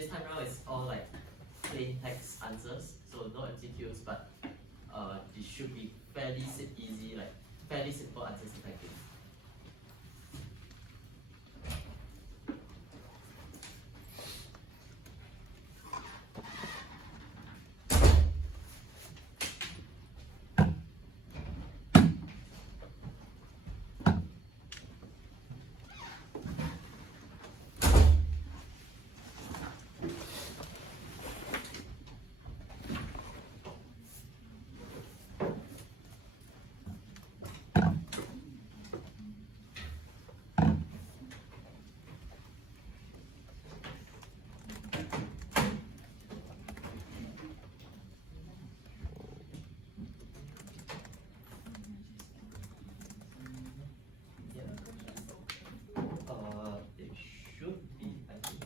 this time around it's all like plain text answers, so no MCQs, but it should be fairly easy, like fairly simple answers to type in. It should be, I think.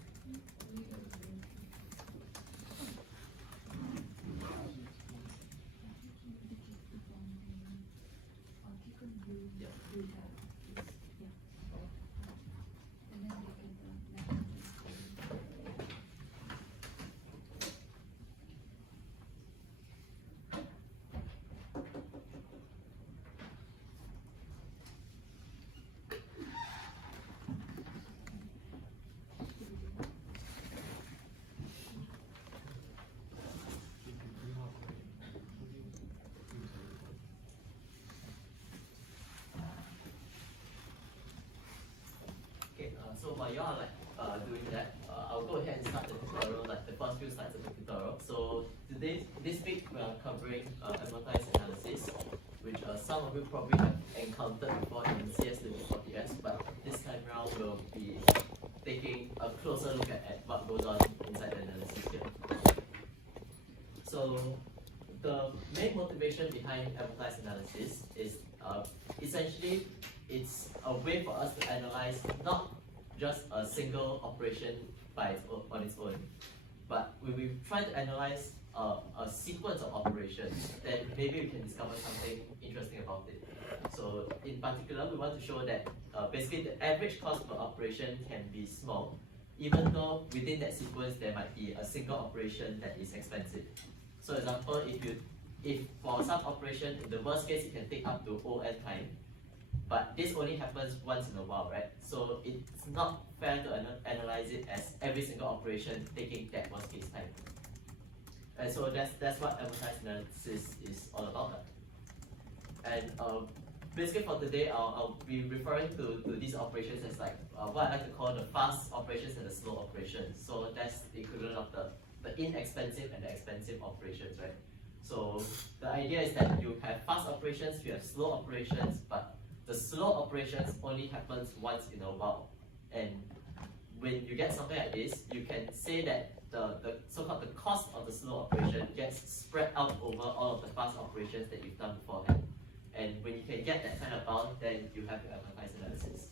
So while you are doing that, I'll go ahead and start the tutorial, like the first few slides of the tutorial. So this week we are covering amortized analysis, which some of you probably have encountered before in CS3230, but this time around we'll be taking a closer look at what goes on inside the analysis here. So the main motivation behind amortized analysis is essentially it's a way for us to analyze not just a single operation on its own, but when we try to analyze a sequence of operations, then maybe we can discover something interesting about it. So in particular, we want to show that basically the average cost per operation can be small, even though within that sequence there might be a single operation that is expensive. So example, if for some operation, in the worst case, it can take up to O(n) time, but this only happens once in a while, right? So it's not fair to analyze it as every single operation taking that worst case time. And so that's what amortized analysis is all about. And basically for today, I'll be referring to these operations as like what I like to call the fast operations and the slow operations. So that's the equivalent of the inexpensive and the expensive operations, right? So the idea is that you have fast operations, you have slow operations, but the slow operations only happens once in a while. And when you get something like this, you can say that the so-called the cost of the slow operation gets spread out over all of the fast operations that you've done beforehand. And when you can get that kind of bound, then you have your amortized analysis.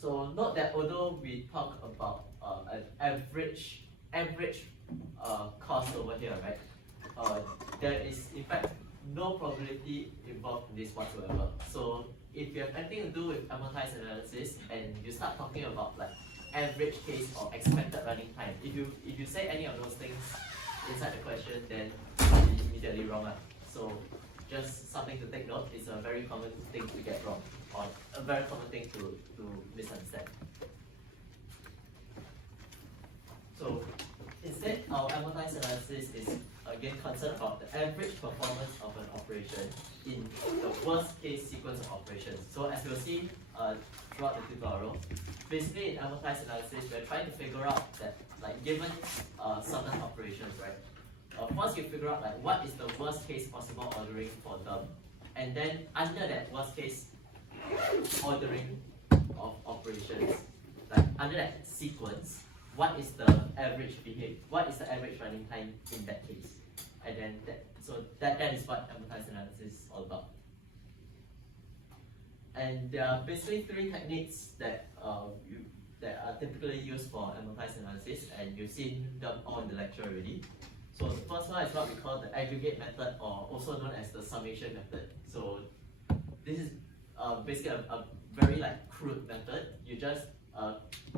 So note that although we talk about an average cost over here, right? There is in fact no probability involved in this whatsoever. So if you have anything to do with amortized analysis and you start talking about like average case or expected running time, if you say any of those things inside the question, then you'll be immediately wrong. So just something to take note, it's a very common thing to get wrong, or a very common thing to misunderstand. So instead, our amortized analysis is again concerned about the average performance of an operation in the worst case sequence of operations. So as you'll see throughout the tutorial, basically in amortized analysis, we're trying to figure out that like given certain operations, right? First you figure out like what is the worst case possible ordering for them, and then under that worst case ordering of operations, like under that sequence, what is the average running time in that case? And then that is what amortized analysis is all about. And there are basically three techniques that are typically used for amortized analysis, and you've seen them all in the lecture already. So the first one is what we call the aggregate method, or also known as the summation method. So this is basically a very like crude method. You just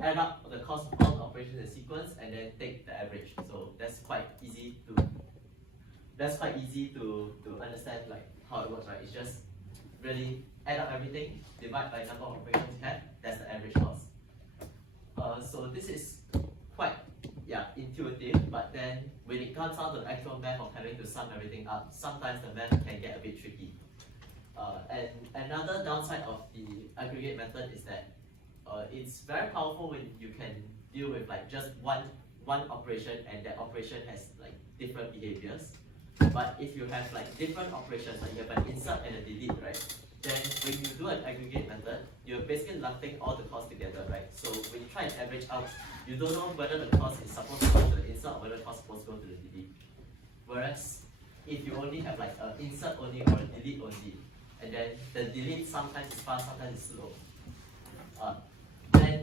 add up the cost of all the operations in sequence and then take the average. So that's quite easy to understand like how it works, right? It's just really add up everything, divide by number of operations you have, that's the average cost. So this is quite intuitive, but then when it comes down to the actual math of having to sum everything up, sometimes the math can get a bit tricky. And another downside of the aggregate method is that it's very powerful when you can deal with like just one operation and that operation has like different behaviors. But if you have like different operations, like you have an insert and a delete, right? Then when you do an aggregate method, you're basically lumping all the costs together, right? So when you try and average out, you don't know whether the cost is supposed to go to the insert or whether the cost is supposed to go to the delete. Whereas if you only have like an insert only or a delete only, and then the delete sometimes is fast, sometimes is slow,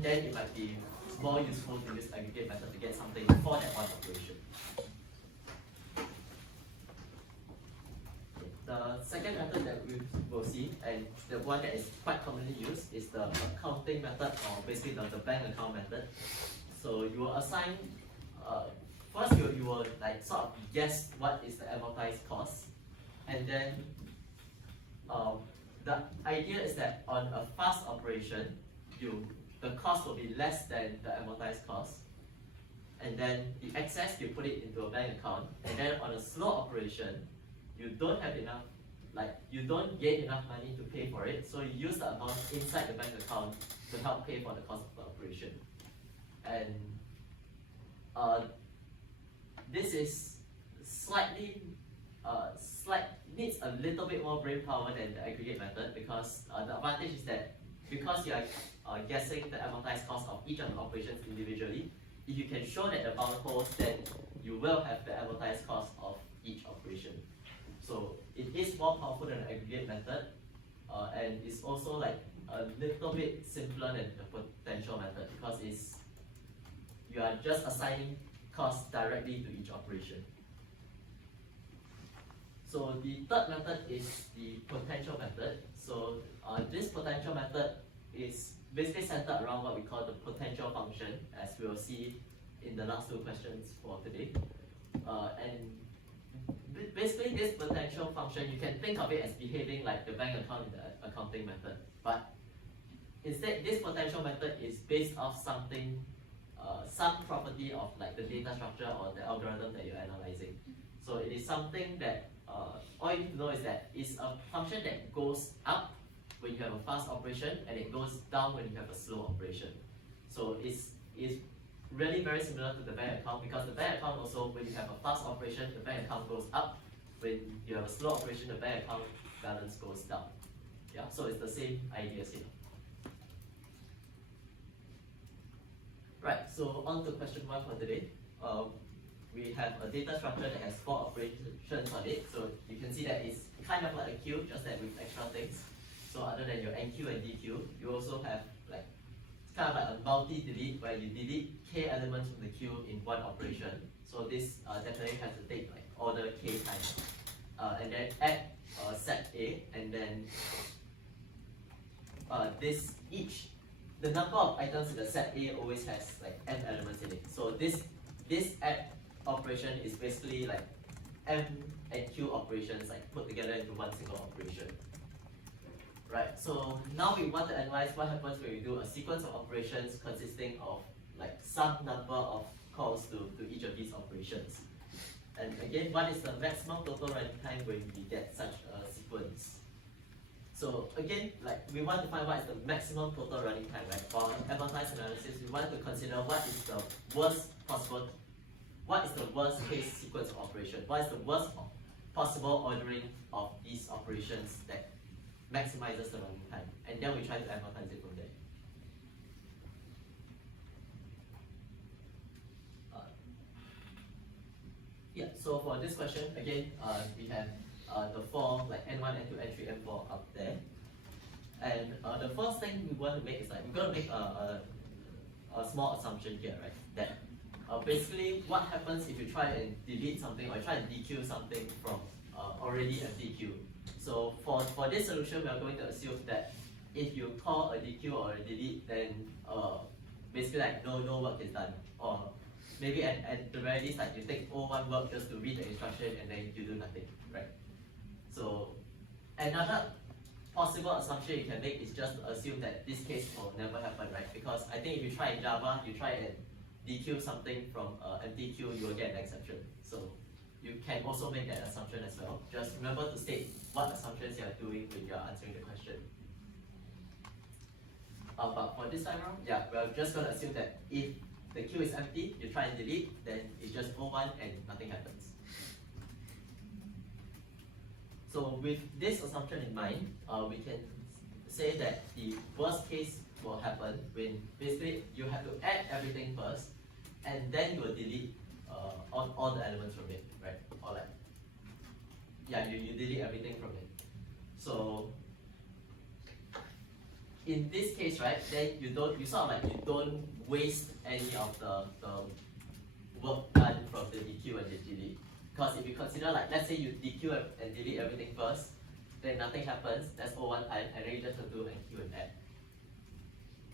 then it might be more useful to use aggregate method to get something for that one operation. The second method that we will see, and the one that is quite commonly used, is the accounting method, or basically the bank account method. So you will assign, first you will like sort of guess what is the amortized cost, and then the idea is that on a fast operation, the cost will be less than the amortized cost, and then the excess you put it into a bank account, and then on a slow operation, you don't have enough, like you don't get enough money to pay for it, so you use the amount inside the bank account to help pay for the cost of the operation. And this is needs a little bit more brain power than the aggregate method, because the advantage is that because you are guessing the amortized cost of each of the operations individually, if you can show that the bound holds, then you will have the amortized cost of each operation. So it is more powerful than the aggregate method, and it's also like a little bit simpler than the potential method, because you are just assigning costs directly to each operation. So the third method is the potential method. So this potential method is basically centered around what we call the potential function, as we will see in the last two questions for today. And basically this potential function, you can think of it as behaving like the bank account in the accounting method, but instead this potential method is based off something, some property of like the data structure or the algorithm that you're analyzing. So it is something that all you need to know is that it's a function that goes up when you have a fast operation and it goes down when you have a slow operation. So it's really very similar to the bank account, because the bank account also, when you have a fast operation, the bank account goes up. When you have a slow operation, the bank account balance goes down. Yeah, so it's the same idea here. Right, so on to question 1 for today. We have a data structure that has 4 operations on it. So you can see that it's kind of like a queue, just that with extra things. So other than your NQ and DQ, you also have like kind of like a multi-delete, where you delete k elements from the queue in one operation. So this definitely has to take like order k times. And then add set A, and then the number of items in the set A always has like m elements in it. So this add operation is basically like m and q operations like put together into one single operation. Right, so now we want to analyze what happens when we do a sequence of operations consisting of like some number of calls to each of these operations. And again, what is the maximum total running time when we get such a sequence? So again, like we want to find what is the maximum total running time, right? For amortized analysis, we want to consider what is the worst case sequence of operation? What is the worst possible ordering of these operations that maximizes the running time? And then we try to amortize it from there. Yeah, so for this question, again, we have the 4, like N1, N2, N3, N4 up there. And the first thing we want to make is like, we're going to make a small assumption here, right? That basically what happens if you try and delete something or try and DQ something from already a DQ. So for this solution, we are going to assume that if you call a DQ or a delete, then basically like no work is done, or maybe at the very least like you take O1 work just to read the instruction and then you do nothing, right? So another possible assumption you can make is just to assume that this case will never happen, right? Because I think if you try in Java, you try and dequeue something from empty queue, you will get an exception. So you can also make that assumption as well. Just remember to state what assumptions you are doing when you are answering the question. But for this time around, yeah, we're just going to assume that if the queue is empty, you try and delete, then it's just O1 and nothing happens. So with this assumption in mind, we can say that the worst case will happen when basically you have to add everything first, and then you will delete all the elements from it, right? Or like, yeah, you delete everything from it. So in this case, right, then you don't waste any of the work done from the dequeue and the delete. Because if you consider, like, let's say you dequeue and delete everything first, then nothing happens, that's O1 time, and then you just have to do enqueue and add.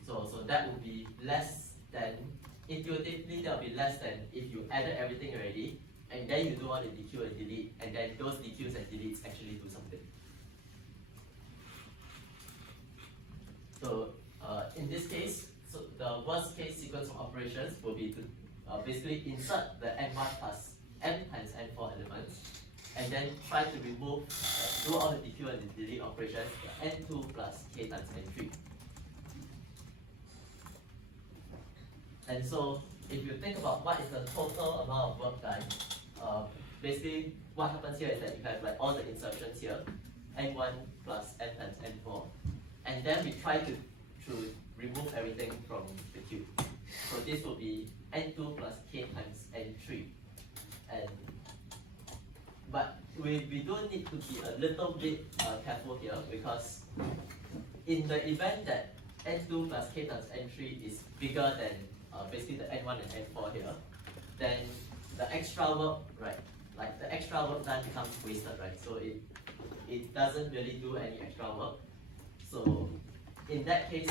So that would be less than, intuitively that would be less than if you added everything already, and then you do all the dequeue and delete, and then those dequeues and deletes actually do something. So in this case, so the worst case sequence of operations will be to basically insert the n1 plus n times n4 elements, and then try to remove, do all the dequeue and the delete operations, n2 plus k times n3. And so if you think about what is the total amount of work done, basically what happens here is that you have like all the insertions here, n1 plus n times n4, and then we try to remove everything from the queue. So this will be n2 plus k times n3. But we do need to be a little bit careful here, because in the event that n2 plus k times n3 is bigger than basically the n1 and n4 here, then the extra work, right, like the extra work done becomes wasted, right? So it doesn't really do any extra work. So in that case,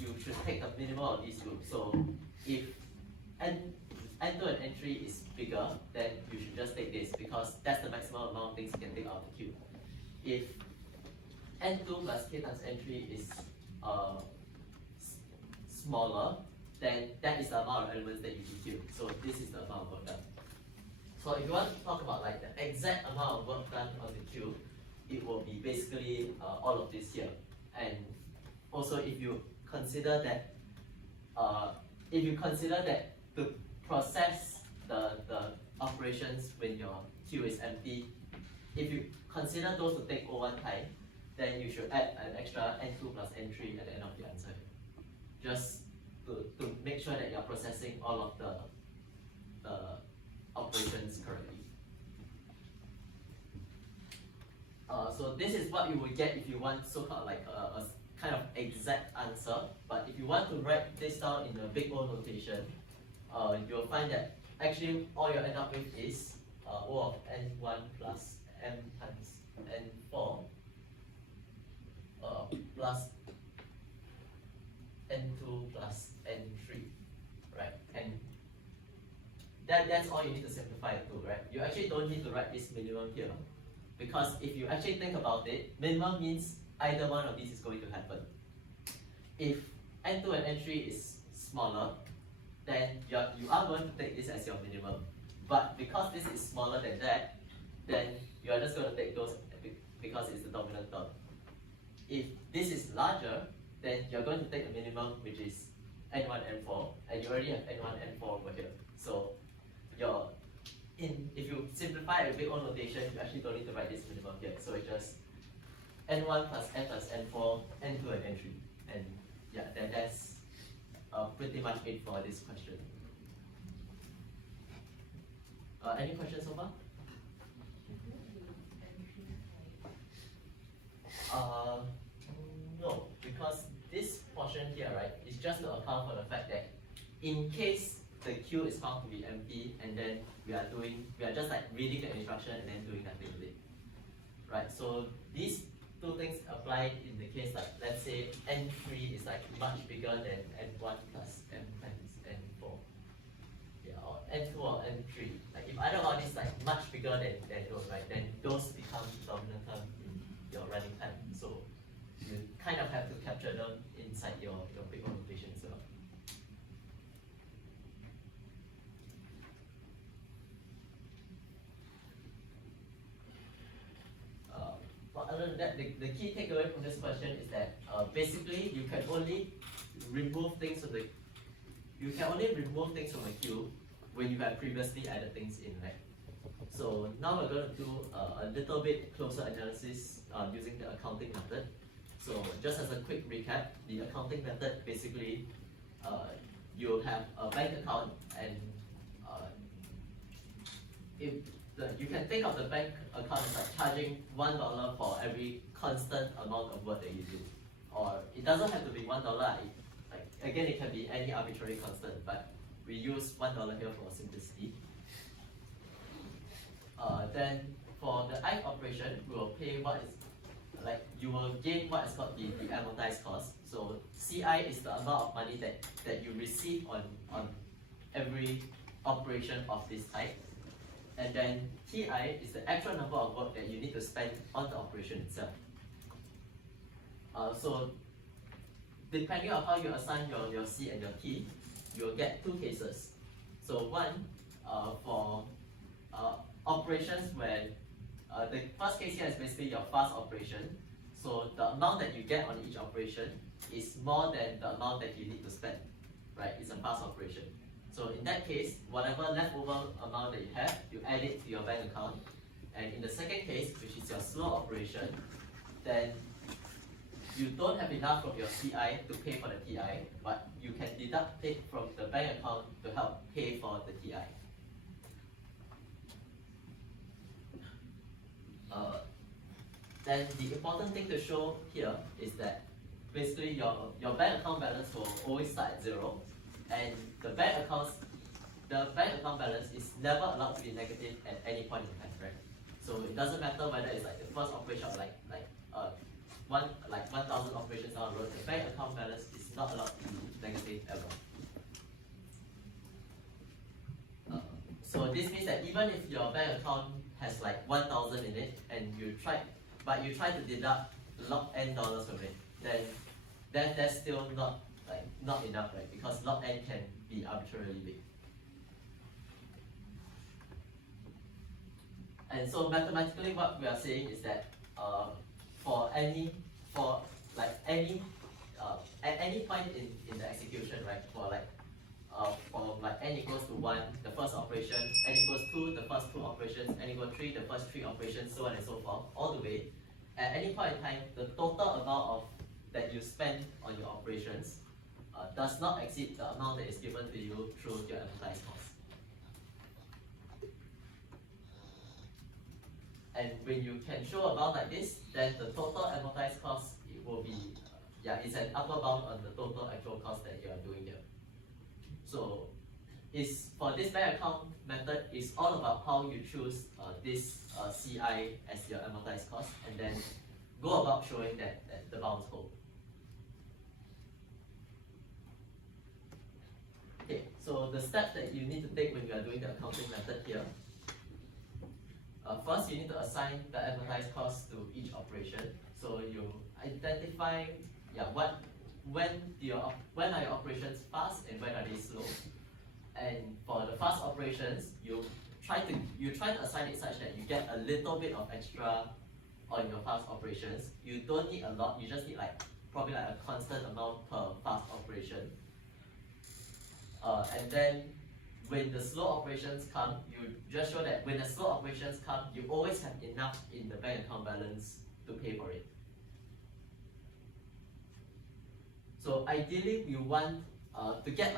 you should take the minimum of these two. So if n2 and n3 is bigger, then you should just take this, because that's the maximum amount of things you can take out of the queue. If n2 plus k times n3 is smaller, then that is the amount of elements that you dequeue. So this is the amount of work done. So if you want to talk about like the exact amount of work done on the queue, it will be basically all of this here. And also if you consider that to process the operations when your queue is empty, if you consider those to take O1 time, then you should add an extra n2 plus n3 at the end of the answer, just to make sure that you're processing all of the operations correctly. So this is what you would get if you want so-called like a kind of exact answer. But if you want to write this down in a big O notation, you'll find that actually all you end up with is O of n1 plus m times n4 plus n2 plus n3, right? And that's all you need to simplify it to, right? You actually don't need to write this minimum here, because if you actually think about it, minimum means either one of these is going to happen. If n2 and n3 is smaller, then you are going to take this as your minimum. But because this is smaller than that, then you are just going to take those because it's the dominant term. If this is larger, then you're going to take the minimum, which is n1, n4, and you already have n1, n4 over here. So if you simplify a big O notation, you actually don't need to write this minimum here. So it's just n1 plus n plus n4, n2 and n3. And yeah, that's pretty much it for this question. Any questions so far? No, because this portion here, right, is just to account for the fact that in case the queue is found to be empty, and then we are just like reading the instruction and then doing nothing with it, right? So this two things apply in the case like, let's say n3 is like much bigger than n1 plus m times n4. Yeah, or n2 or n3. Like if either one is like much bigger than those, right, then those become dominant term in your running time. So you kind of have to capture them inside your big notation as well. But other than that, the key takeaway from this question is that basically you can only remove things from the queue when you have previously added things in, right? So now we're going to do a little bit closer analysis using the accounting method. So just as a quick recap, the accounting method basically you have a bank account and you can think of the bank account as like charging $1 for every constant amount of work that you do, or it doesn't have to be $1. Like again, it can be any arbitrary constant, but we use $1 here for simplicity. Then for the ith operation, we will pay what is like you will gain what is called the amortized cost. So CI is the amount of money that you receive on every operation of this type. And then TI is the actual number of work that you need to spend on the operation itself. So depending on how you assign your C and your T, you'll get two cases. So one, for operations where the first case here is basically your fast operation. So the amount that you get on each operation is more than the amount that you need to spend, right? It's a fast operation. So in that case, whatever leftover amount that you have, you add it to your bank account. And in the second case, which is your slow operation, then you don't have enough from your CI to pay for the TI, but you can deduct it from the bank account to help pay for the TI. Then the important thing to show here is that basically your bank account balance will always start at 0, and the bank account balance is never allowed to be negative at any point in time, right? So it doesn't matter whether it's like the first operation or like 1,000 operations down the road, the bank account balance is not allowed to be negative ever. So this means that even if your bank account has like 1,000 in it, and you try to deduct log n dollars from it, then that's still not enough, right? Because log n can be arbitrarily big. And so mathematically, what we are saying is that at any point in the execution, right? For n equals to 1, the first operation, n equals 2, the first 2 operations, n equals 3, the first 3 operations, so on and so forth, all the way. At any point in time, the total amount that you spend on your operations does not exceed the amount that is given to you through your amortized cost. And when you can show a bound like this, then the total amortized cost will be, it's an upper bound on the total actual cost that you are doing here. So for this bank account method, it's all about how you choose this CI as your amortized cost, and then go about showing that the bounds hold. Okay, so the steps that you need to take when you are doing the accounting method here. First, you need to assign the amortized cost to each operation. So you identify when are your operations fast and when are they slow. And for the fast operations, you try to assign it such that you get a little bit of extra on your fast operations. You don't need a lot. You just need probably a constant amount per fast operation. And then when the slow operations come, you just show that when the slow operations come, you always have enough in the bank account balance to pay for it. So ideally, you want to get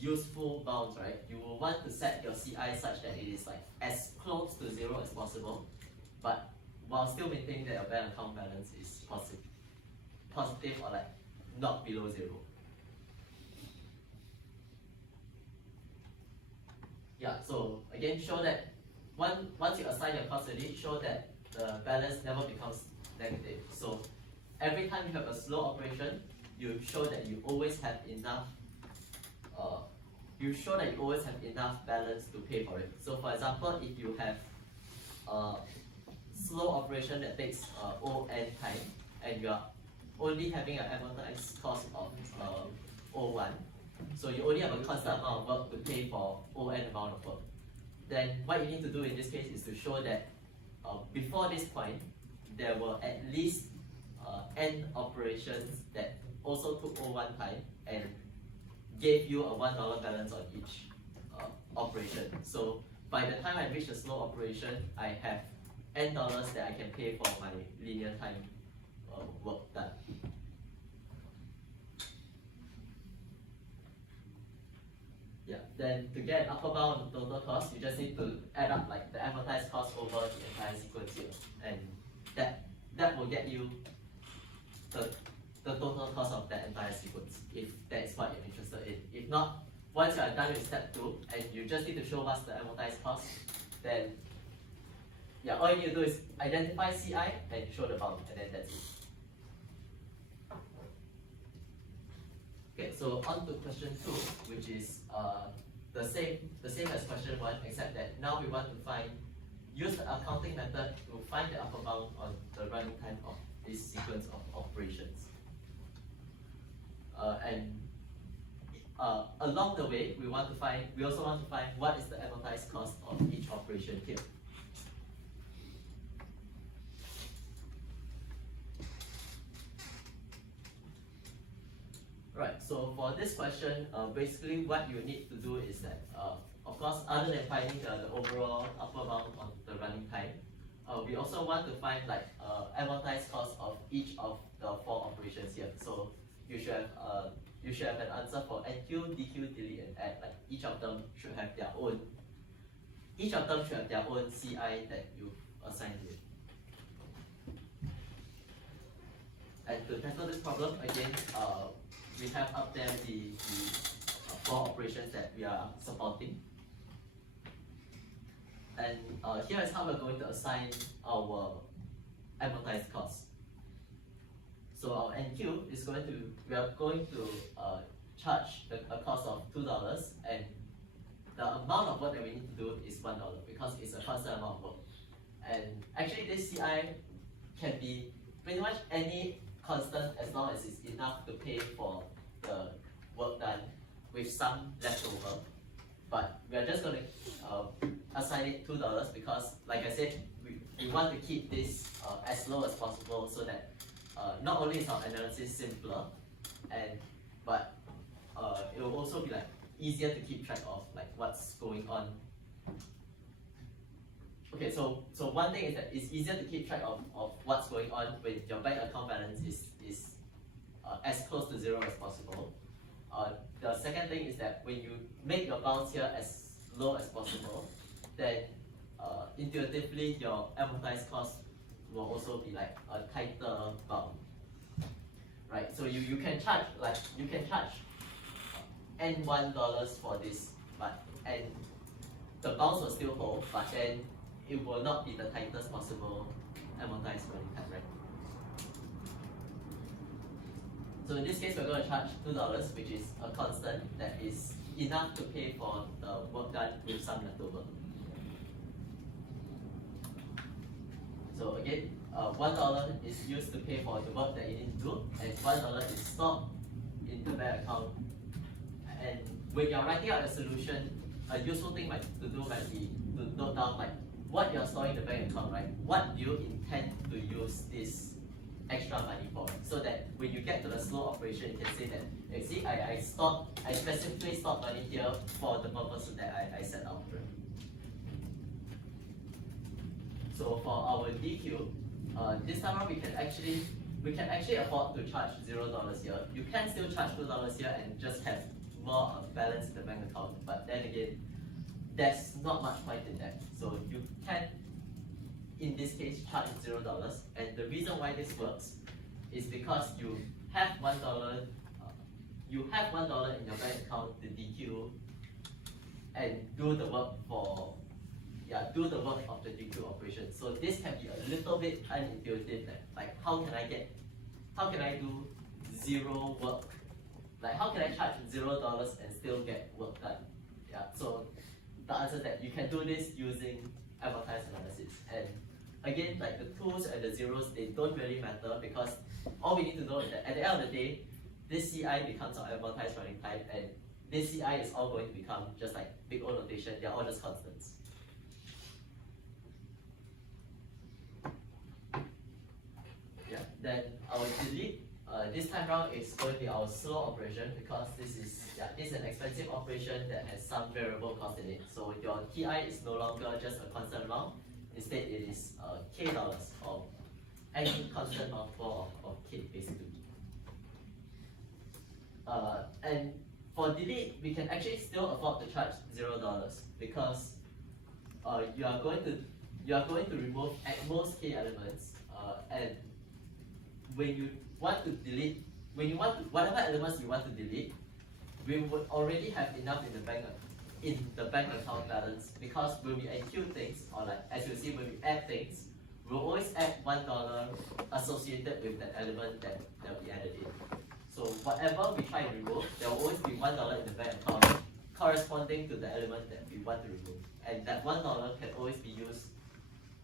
useful bounds, right? You will want to set your CI such that it is as close to 0 as possible, but while still maintaining that your bank account balance is positive or not below 0. Yeah, so again, show that once you assign your cost to it, show that the balance never becomes negative. So every time you have a slow operation, you show that you always have enough. You show that you always have enough balance to pay for it. So for example, if you have a slow operation that takes O n time, and you are only having an amortized cost of O1, so you only have a constant amount of work to pay for On amount of work, then what you need to do in this case is to show that before this point, there were at least n operations that also took O1 time and gave you a $1 balance on each operation. So by the time I reach the slow operation, I have n dollars that I can pay for my linear time work done. Yeah, then to get an upper bound on total cost, you just need to add up like the amortized cost over the entire sequence here, and that will get you the total cost of that entire sequence, if that is what you're interested in. If not, once you are done with step 2 and you just need to show what's the amortized cost, then yeah, all you need to do is identify CI and show the bound, and then that's it. Okay, so on to question 2, which is the same as question 1, except that now we want to use the accounting method to find the upper bound on the running time of this sequence of operations. Along the way, we also want to find what is the amortized cost of each operation here. Right, so for this question, basically what you need to do is that, of course, other than finding the overall upper bound on the running time, we also want to find like amortized cost of each of the 4 operations here. So you should have an answer for NQ, DQ, delete, and add. Like each of them should have their own CI that you assign to it. And to tackle this problem, again, we have up there the 4 operations that we are supporting. And here is how we're going to assign our amortized costs. So our NQ is we are going to charge a cost of $2, and the amount of work that we need to do is $1 because it's a constant amount of work. And actually this CI can be pretty much any constant as long as it's enough to pay for the work done with some leftover. But we are just going to assign it $2 because, like I said, we want to keep this as low as possible so that not only is our analysis simpler, but it will also be like easier to keep track of like what's going on. Okay, so one thing is that it's easier to keep track of what's going on when your bank account balance is as close to 0 as possible. The second thing is that when you make your bounds here as low as possible, then intuitively your amortized cost will also be like a tighter bound, right? So you can charge $1 for this, and the bounds will still hold, but then it will not be the tightest possible amortized running time, right? So in this case, we're going to charge $2, which is a constant that is enough to pay for the work done with some leftover. So again, $1 is used to pay for the work that you need to do, and $1 is stored in the bank account. And when you're writing out a solution, a useful thing to do might be to note down like what you're storing in the bank account, right? What do you intend to use this extra money for? So that when you get to the slow operation, you can say that, you see, I specifically stored money here for the purpose that I set out. Right? So for our DQ, this time around we can actually afford to charge $0 here. You can still charge $2 here and just have more balance in the bank account, but then again, there's not much point in that. So you can, in this case, charge $0, and the reason why this works is because you have $1. You have $1 in your bank account to DQ and do the work for do the work of the DQ operation. So this can be a little bit unintuitive. Like how can I do zero work? Like how can I charge $0 and still get work done? Yeah. So the answer is that you can do this using amortized analysis. And again, like the twos and the zeros, they don't really matter because all we need to know is that at the end of the day, this CI becomes our amortized running time, and this CI is all going to become just like big O notation. They're all just constants. Yeah. Then our delete. This time round is going to be our slow operation because this is an expensive operation that has some variable cost in it. So your TI is no longer just a constant amount. Instead, it is K dollars, or any constant multiple of K basically. And for delete, we can actually still afford to charge $0 because you are going to remove at most K elements, and when you want to delete, whatever elements you want to delete, we would already have enough in the bank account balance, because when we enqueue things, or like as you see when we add things, we'll always add $1 associated with the element that we added in. So whatever we try and remove, there will always be $1 in the bank account corresponding to the element that we want to remove, and that $1 can always be used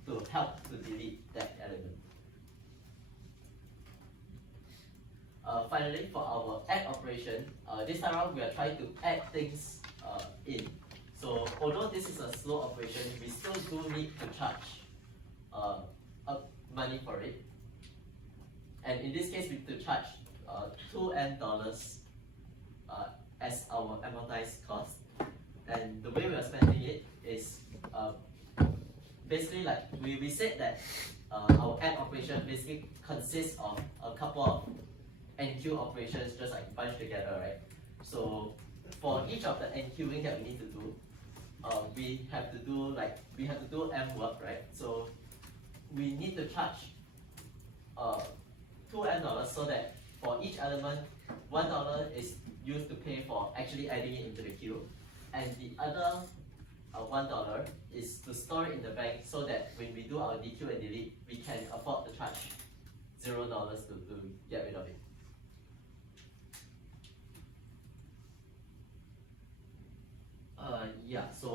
to help to delete that element. Finally, for our add operation, this time around we are trying to add things in. So although this is a slow operation, we still do need to charge money for it. And in this case, we need to charge $2M as our amortized cost. And the way we are spending it is basically like we said that our add operation basically consists of a couple of enqueue operations just like bunched together, right? So for each of the enqueuing that we need to do, we have to do M work, right? So we need to charge $2M so that for each element, $1 is used to pay for actually adding it into the queue, and the other $1 is to store it in the bank so that when we do our DQ and delete, we can afford to charge $0 to get rid of it.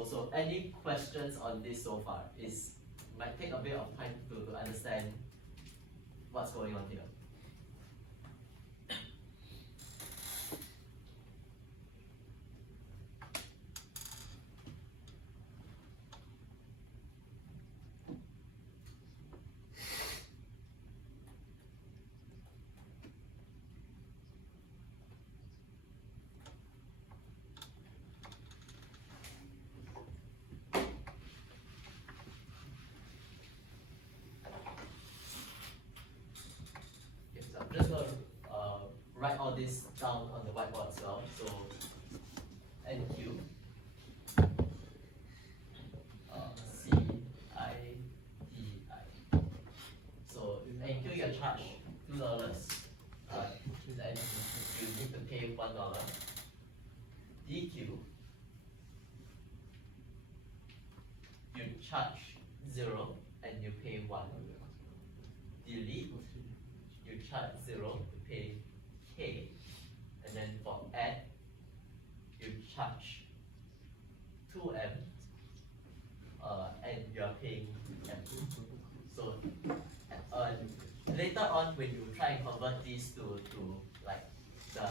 So any questions on this so far? Might take a bit of time to understand what's going on here. I'm just going to write all this down on the whiteboard as well. So NQ CITI. So NQ you charge $2. Then you need to pay $1. DQ you charge 0 and you pay 1. Delete you charge 0 to pay K, and then for add, you charge 2M, and you are paying M. So later on, when you try and convert these to like the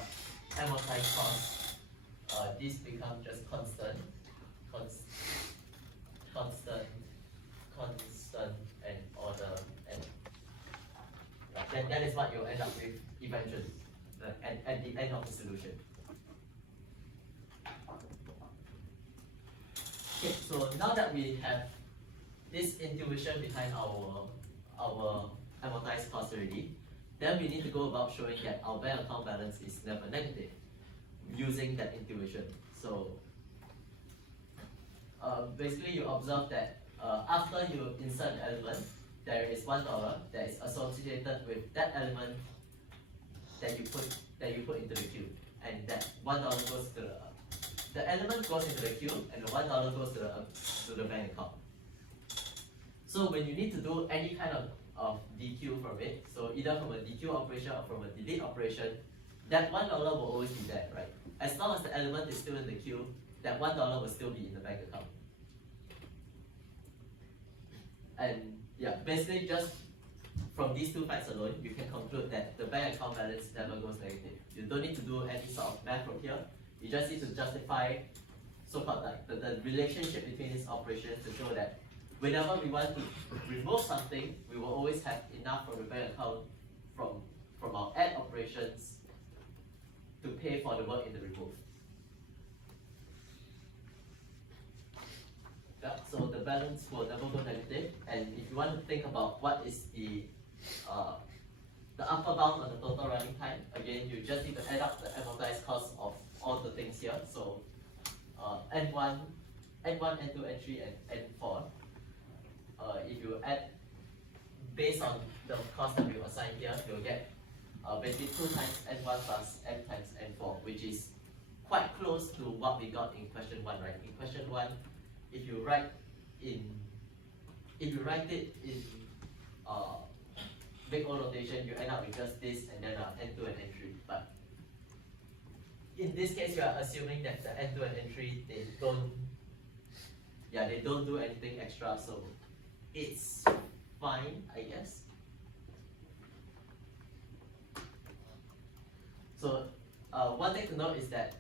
amortized cost, this becomes just constant, and order, and that is what you'll end up with eventually at the end of the solution. Okay, so now that we have this intuition behind our amortized cost already, then we need to go about showing that our bank account balance is never negative using that intuition. So basically you observe that after you insert an element, there is $1 that is associated with that element that you put into the queue, and that $1 goes to the element goes into the queue, and the $1 goes to the bank account. So when you need to do any kind of DQ from it, so either from a DQ operation or from a delete operation, that $1 will always be there, right? As long as the element is still in the queue, that $1 will still be in the bank account. And yeah, basically just from these two facts alone, you can conclude that the bank account balance never goes negative. You don't need to do any sort of math from here. You just need to justify so-called like the relationship between these operations to show that whenever we want to remove something, we will always have enough from the bank account from our add operations to pay for the work in the remove. Yeah, so the balance will never go negative, and if you want to think about what is the upper bound on the total running time, again you just need to add up the amortized cost of all the things here. So N1, N2, N3, and N4. If you add based on the cost that we assign here, you'll get basically 2 times N1 plus N times N4, which is quite close to what we got in question 1, right? In question 1, if you write it in big O notation, you end up with just this and then N2 and N3. But in this case, you are assuming that the N2 and N3 they don't do anything extra, so it's fine, I guess. So one thing to note is that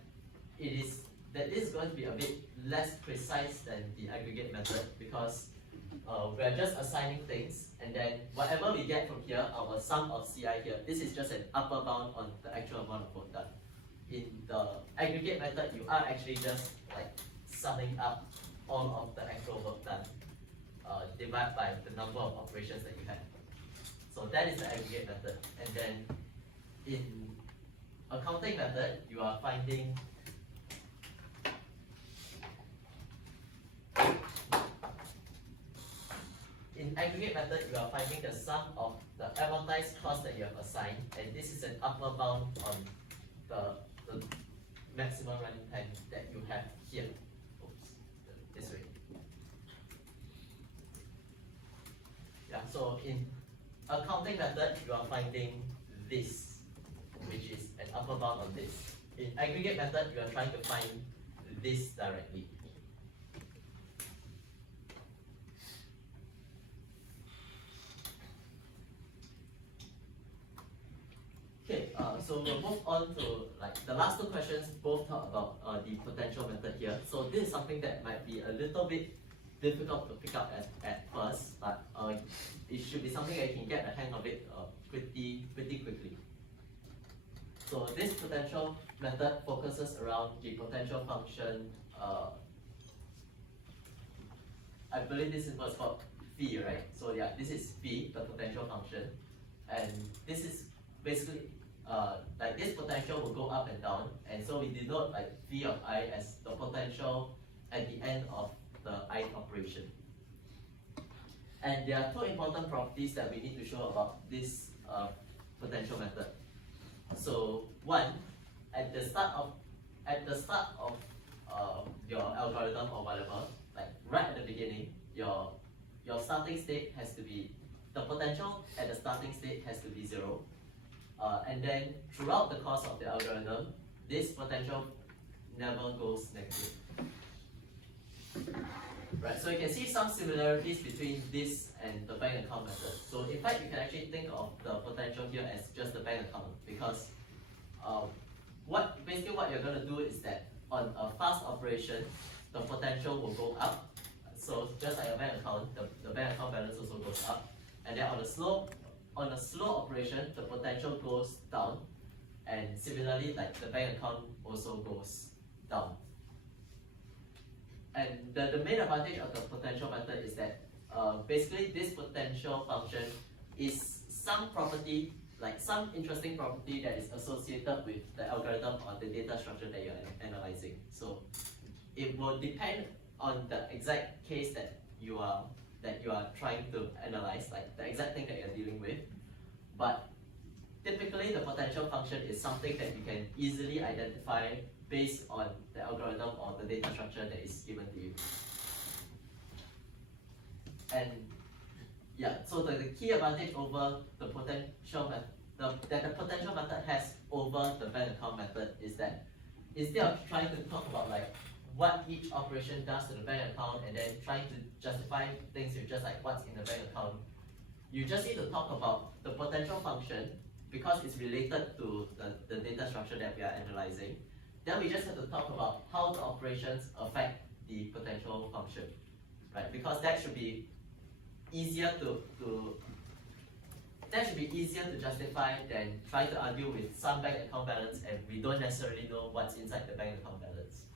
this is going to be a bit less precise than the aggregate method, because we're just assigning things, and then whatever we get from here, our sum of CI here, this is just an upper bound on the actual amount of work done. In the aggregate method, you are actually just like summing up all of the actual work done, divided by the number of operations that you have. So that is the aggregate method. And then in accounting method, you are finding aggregate method, you are finding the sum of the amortized cost that you have assigned, and this is an upper bound on the maximum running time that you have here. Oops, this way. Yeah, so in accounting method, you are finding this, which is an upper bound on this. In aggregate method, you are trying to find this directly. Okay, so we'll move on to like the last two questions. Both talk about the potential method here. So this is something that might be a little bit difficult to pick up at first, but it should be something that you can get the hang of it pretty quickly. So this potential method focuses around the potential function. I believe this is what's called phi, right? So yeah, this is phi, the potential function, and this is basically like this potential will go up and down, and so we denote like phi of I as the potential at the end of the ith operation. And there are two important properties that we need to show about this potential method. So one, at the start of your algorithm or whatever, like right at the beginning, your starting state has to be, the potential at the starting state has to be 0. And then throughout the course of the algorithm, this potential never goes negative. Right, so you can see some similarities between this and the bank account method. So in fact, you can actually think of the potential here as just the bank account, because basically what you're going to do is that on a fast operation, the potential will go up. So just like a bank account, the bank account balance also goes up. And then on a slow operation, the potential goes down. And similarly, like the bank account also goes down. And the main advantage of the potential method is that basically this potential function is some property, like some interesting property that is associated with the algorithm or the data structure that you're analyzing. So it will depend on the exact case that you are trying to analyze, like the exact thing that you're dealing with. But typically the potential function is something that you can easily identify based on the algorithm or the data structure that is given to you. And Yeah, so the key advantage over the potential method, that the potential method has over the bank account method is that instead of trying to talk about like what each operation does to the bank account and then trying to justify things with just like what's in the bank account, you just need to talk about the potential function because it's related to the data structure that we are analyzing. Then we just have to talk about how the operations affect the potential function, right? Because that should be easier to justify than try to argue with some bank account balance and we don't necessarily know what's inside the bank account balance.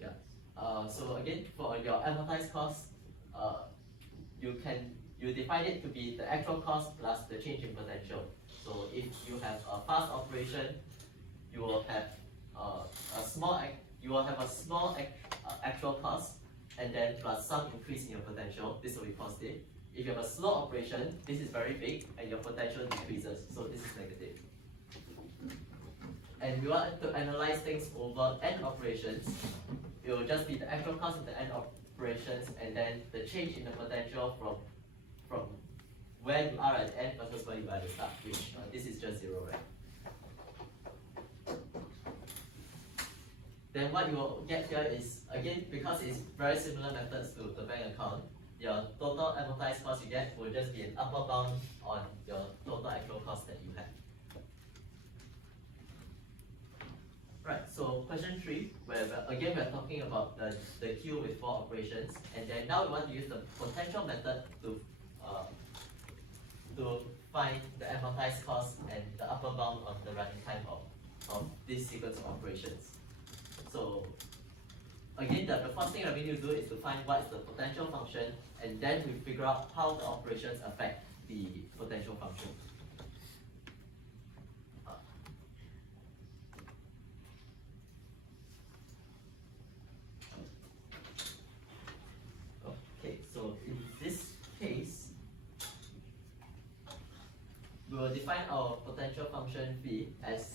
Yeah. So again, for your amortized cost, you define it to be the actual cost plus the change in potential. So if you have a fast operation, you will have a small actual cost, and then plus some increase in your potential. This will be positive. If you have a slow operation, this is very big, and your potential decreases. So this is negative. And we want to analyze things over n operations. It will just be the actual cost of the n operations, and then the change in the potential from where you are at the end versus where you are at the start, which this is just 0, right? Then what you will get here is, again, because it's very similar methods to the bank account, your total amortized cost you get will just be an upper bound on your total actual cost that you have. Right, so question 3, where again we're talking about the queue with 4 operations, and then now we want to use the potential method to find the amortized cost and the upper bound of the running time of this sequence of operations. So again, the first thing that we need to do is to find what is the potential function, and then we figure out how the operations affect the potential function. Okay, so in this case, we will define our potential function V as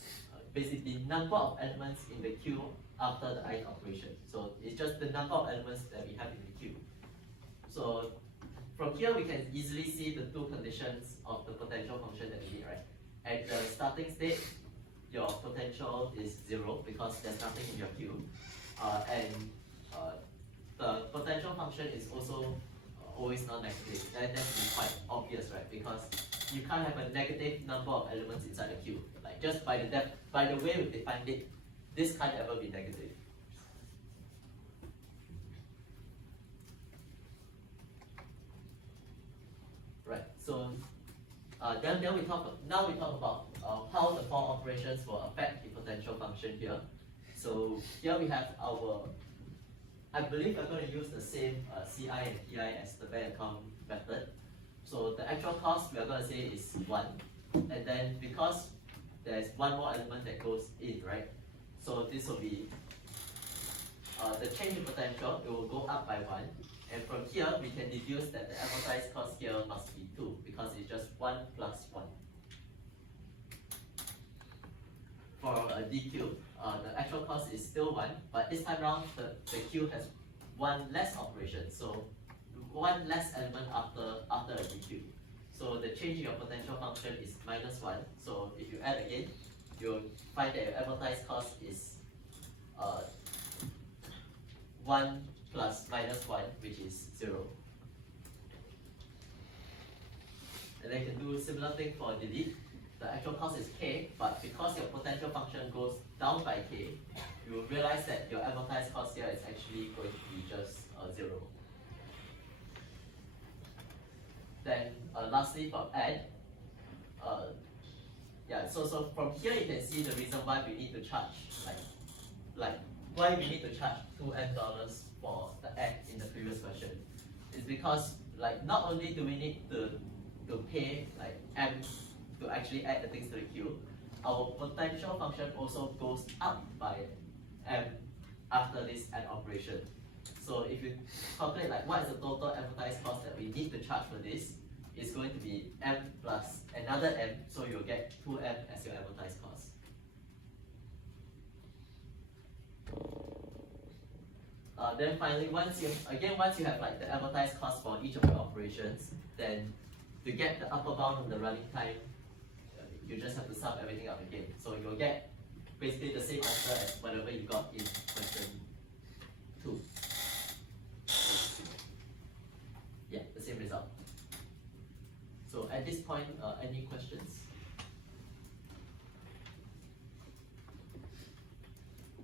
basically the number of elements in the queue after the ith operation. So it's just the number of elements that we have in the queue. So from here we can easily see the two conditions of the potential function that we need, right? At the starting state, your potential is 0 because there's nothing in your queue. The potential function is also always non-negative. That should be quite obvious, right? Because you can't have a negative number of elements inside the queue. Like just by the way we defined it, this can't ever be negative. Right. So then we talk about how the 4 operations will affect the potential function here. So here we have I believe we're going to use the same CI and TI as the bank account method. So the actual cost we are going to say is 1, and then because there's one more element that goes in, right? So this will be the change in potential. It will go up by 1, and from here we can deduce that the amortized cost here must be 2 because it's just 1 plus 1. For a DQ, the actual cost is still 1, but this time around the queue has 1 less operation, so 1 less element after a DQ. So the change in your potential function is minus 1. So if you add again, you'll find that your amortized cost is 1 plus minus 1, which is 0. And then you can do a similar thing for delete. The actual cost is k, but because your potential function goes down by k, you will realize that your amortized cost here is actually going to be just 0. Then lastly for add, so from here you can see the reason why we need to charge like why we need to charge $2M for the add in the previous question. It's because like not only do we need to pay like M to actually add the things to the queue, our potential function also goes up by M after this add operation. So if you calculate like what is the total amortized cost that we need to charge for this, it's going to be M plus another M, so you'll get 2M as your amortized cost. then finally, once you have like the amortized cost for each of your operations, then to get the upper bound of the running time, you just have to sum everything up again. So you'll get basically the same answer as whatever you got in question 2. Yeah, the same result. So at this point, any questions?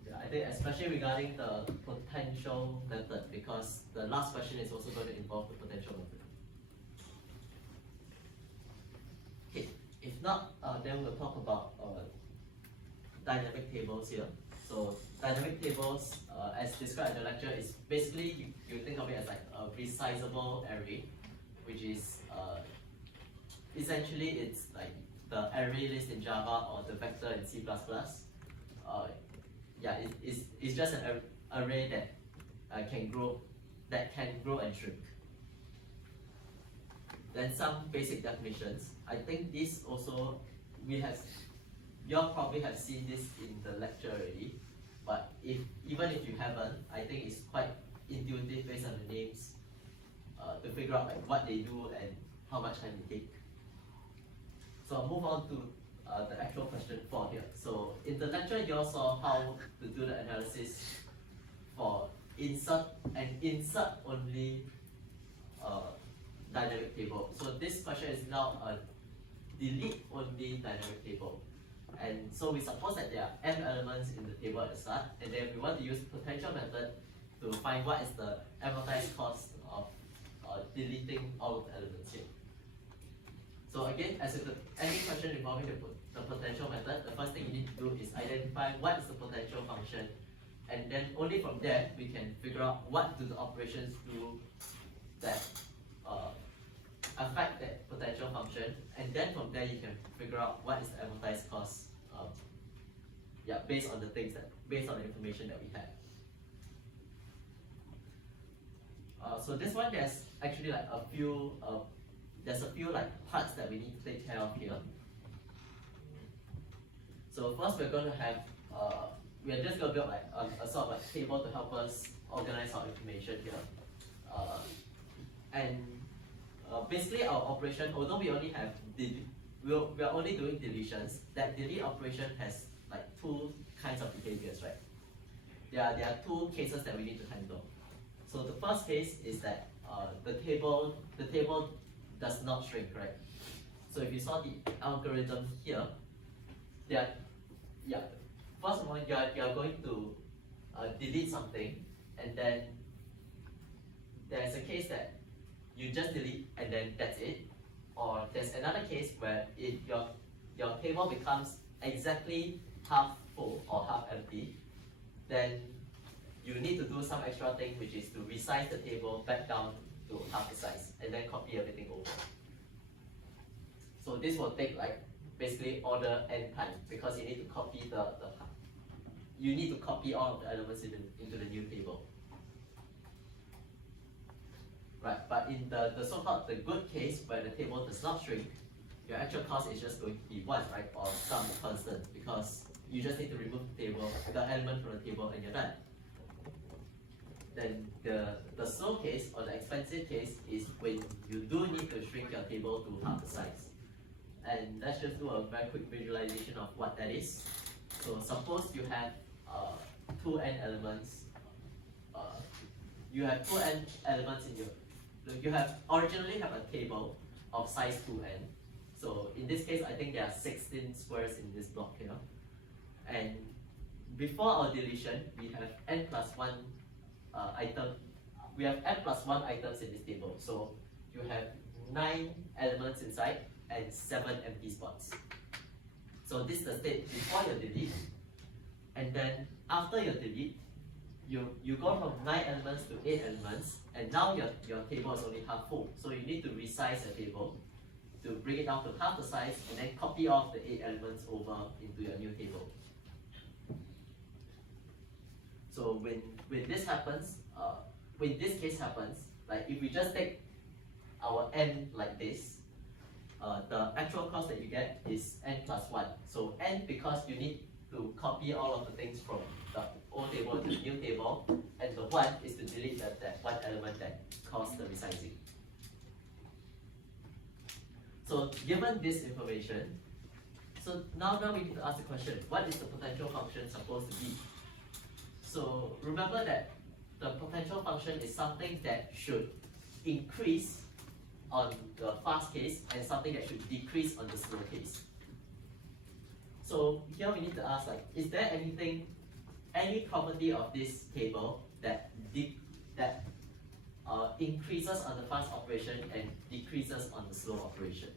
Yeah, I think especially regarding the potential method, because the last question is also going to involve the potential method. Okay, if not, then we'll talk about dynamic tables here. So dynamic tables, as described in the lecture, is basically you think of it as like a resizable array, which is essentially it's like the array list in Java or the vector in C++. Yeah, it's just an array that can grow and shrink. Then some basic definitions. I think this also you all probably have seen this in the lecture already, but even if you haven't, I think it's quite intuitive based on the names to figure out like what they do and how much time they take. So I'll move on to the actual question 4 here. So in the lecture, you all saw how to do the analysis for insert only dynamic table. So this question is now a delete only dynamic table. And so we suppose that there are m elements in the table at the start, and then we want to use potential method to find what is the amortized cost of deleting all of the elements here. So again, as with any question involving the potential method, the first thing you need to do is identify what is the potential function, and then only from there we can figure out what do the operations do that affect that potential function, and then from there you can figure out what is the amortized cost. Based on the information that we have. So this one, there's actually like a few like parts that we need to take care of here. So first we're going to have we're just going to build like a sort of like table to help us organize our information here. Basically our operation, although we only have we're only doing deletions, that delete operation has like 2 kinds of behaviors, right? There are 2 cases that we need to handle. So the first case is that the table does not shrink, right? So if you saw the algorithm here, first of all, you are going to delete something, and then there's a case that you just delete and then that's it. Or there's another case where if your table becomes exactly half full or half empty, then you need to do some extra thing, which is to resize the table back down to half the size and then copy everything over. So this will take like basically order n time, because you need to copy all of the elements into the new table. Right, but in the so-called the good case where the table does not shrink, your actual cost is just going to be 1, right, or some constant, because you just need to remove the element from the table, and you're done. Then the slow case or the expensive case is when you do need to shrink your table to half the size. And let's just do a very quick visualization of what that is. So suppose you have 2n elements. You have 2n elements in your. You originally have a table of size 2n. So in this case, I think there are 16 squares in this block here. And before our deletion, we have n plus 1 item. We have n plus 1 items in this table. So you have 9 elements inside and 7 empty spots. So this is the state before your delete. And then after your delete, you go from 9 elements to 8 elements, and now your table is only half full. So you need to resize the table to bring it down to half the size, and then copy off the 8 elements over into your new table. So when this happens, when this case happens, like if we just take our n like this, the actual cost that you get is n plus 1. So n, because you need to copy all of the things from the old table to the new table, and the 1 is to delete that one element that caused the resizing. So given this information, so now we need to ask the question, what is the potential function supposed to be? So remember that the potential function is something that should increase on the fast case and something that should decrease on the slow case. So here we need to ask, like, is there any property of this table that increases on the fast operation and decreases on the slow operation?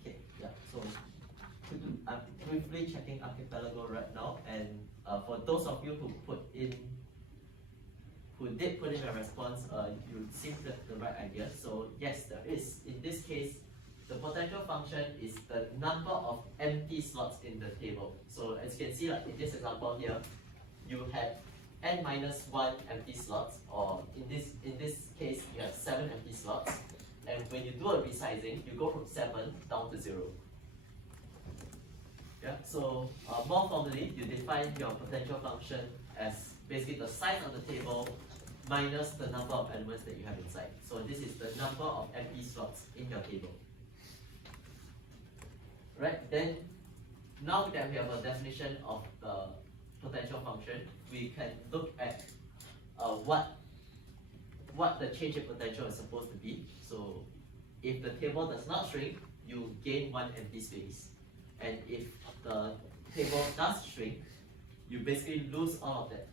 Okay, yeah, so I'm briefly checking Archipelago right now, and for those of you who did put in a response, you seem to have the right idea. So yes, there is. In this case, the potential function is the number of empty slots in the table. So as you can see, like in this example here, you have n minus 1 empty slots, or in this case, you have 7 empty slots. And when you do a resizing, you go from 7 down to 0. Yeah, so more formally, you define your potential function as basically the size of the table minus the number of elements that you have inside. So this is the number of empty slots in your table. Right, then now that we have a definition of the potential function, we can look at what the change in potential is supposed to be. So if the table does not shrink, you gain 1 empty space. And if the table does shrink, you basically lose all of that.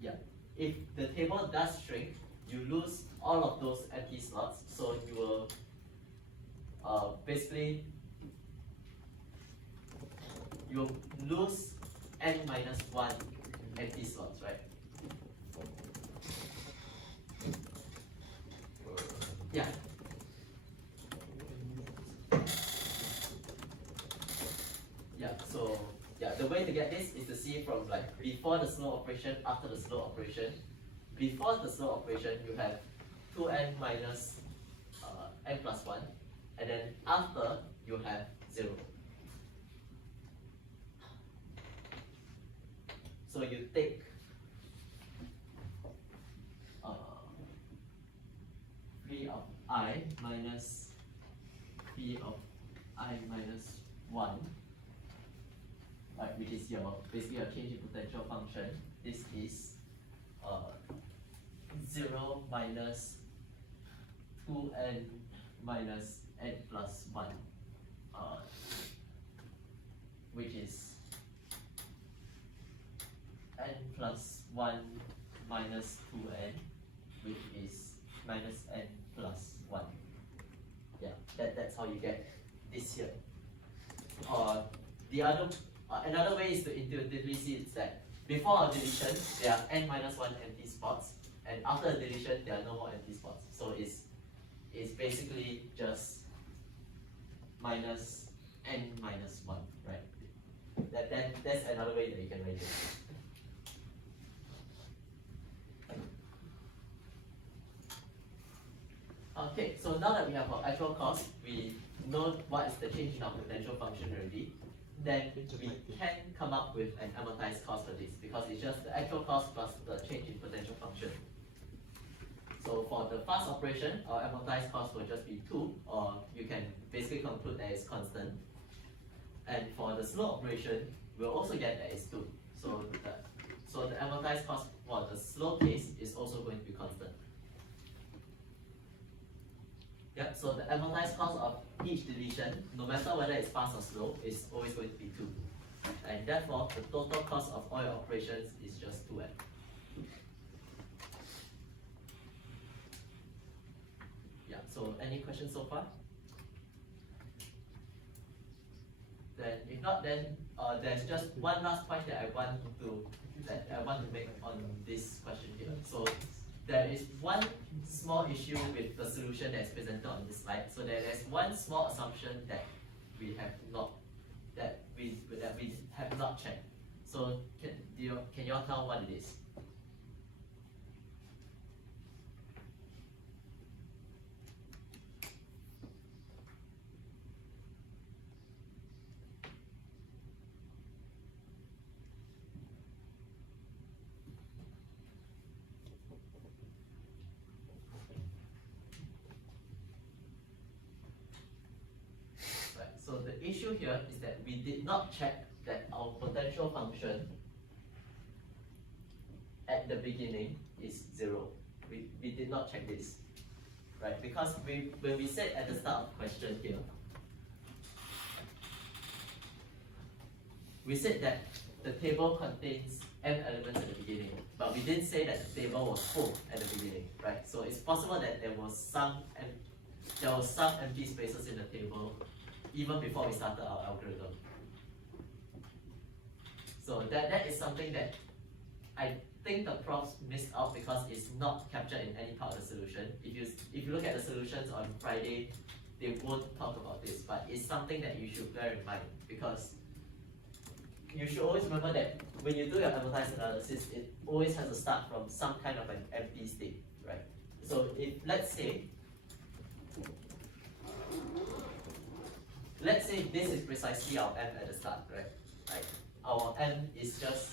Yeah, if the table does shrink, you lose all of those empty slots. So you will basically you'll lose n minus 1 empty slots, right? Yeah. Yeah, so yeah, the way to get this is to see from like before the slow operation, after the slow operation. Before the slow operation, you have 2n minus n plus 1, and then after you have 0. So you take phi of I minus phi of I minus 1, right, which is your basically your change in potential function. This is 0 minus 2n minus n plus 1, which is n plus 1 minus 2n, which is minus n plus 1. Yeah, that's how you get this here. The other another way is to intuitively see it's that before a deletion, there are n minus 1 empty spots, and after a deletion, there are no more empty spots. So it's basically just minus n minus 1, right? That's another way that you can write it. Okay, so now that we have our actual cost, we know what is the change in our potential function already. Then we can come up with an amortized cost for this, because it's just the actual cost plus the change in potential function. So for the fast operation, our amortized cost will just be 2, or you can basically conclude that it's constant. And for the slow operation, we'll also get that it's 2. So the amortized cost for the slow case is also going to be constant. Yeah, so the amortized cost of each deletion, no matter whether it's fast or slow, is always going to be 2. And therefore, the total cost of all your operations is just 2n. Yeah, so any questions so far? Then if not, then there's just one last point that I want to make on this question here. So there is one small issue with the solution that's presented on this slide. So there's one small assumption that we have not checked. So can you all tell what it is? issue here is that we did not check that our potential function at the beginning is 0. We did not check this, right? Because when we said at the start of the question here, we said that the table contains m elements at the beginning, but we didn't say that the table was full at the beginning, right? So it's possible that there was some empty spaces in the table even before we started our algorithm. So that is something that I think the profs missed out because it's not captured in any part of the solution. If you look at the solutions on Friday, they won't talk about this, but it's something that you should bear in mind, because you should always remember that when you do your advertised analysis, it always has to start from some kind of an empty state, right? So if let's say this is precisely our m at the start, right? Like our m is just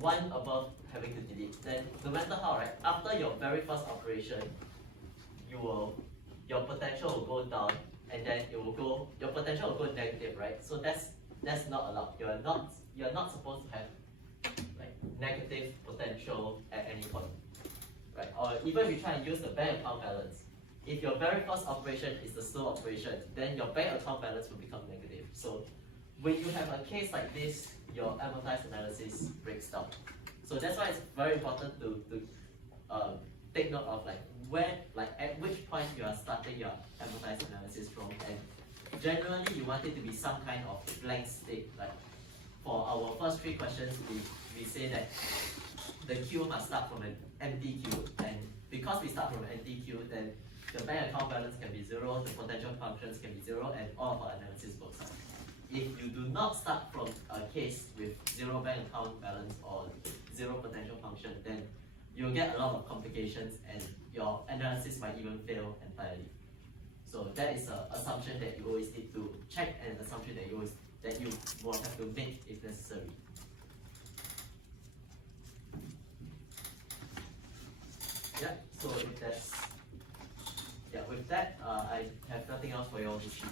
1 above having to delete. Then no matter how, right, after your very first operation, your potential will go down, and then your potential will go negative, right? So that's not allowed. You're not supposed to have like negative potential at any point, right? Or even if you try and use the bank account balance, if your very first operation is the slow operation, then your bank account balance will become negative. So when you have a case like this, your amortized analysis breaks down. So that's why it's very important to take note of at which point you are starting your amortized analysis from, and generally you want it to be some kind of blank state. Like for our first 3 questions, we say that the queue must start from an empty queue, and because we start from an empty queue, then the bank account balance can be 0, the potential functions can be 0, and all of our analysis works out. If you do not start from a case with 0 bank account balance or 0 potential function, then you'll get a lot of complications and your analysis might even fail entirely. So that is an assumption that you always need to check, and an assumption that you will have to make if necessary. Yeah, so with that, I have nothing else for you all to see.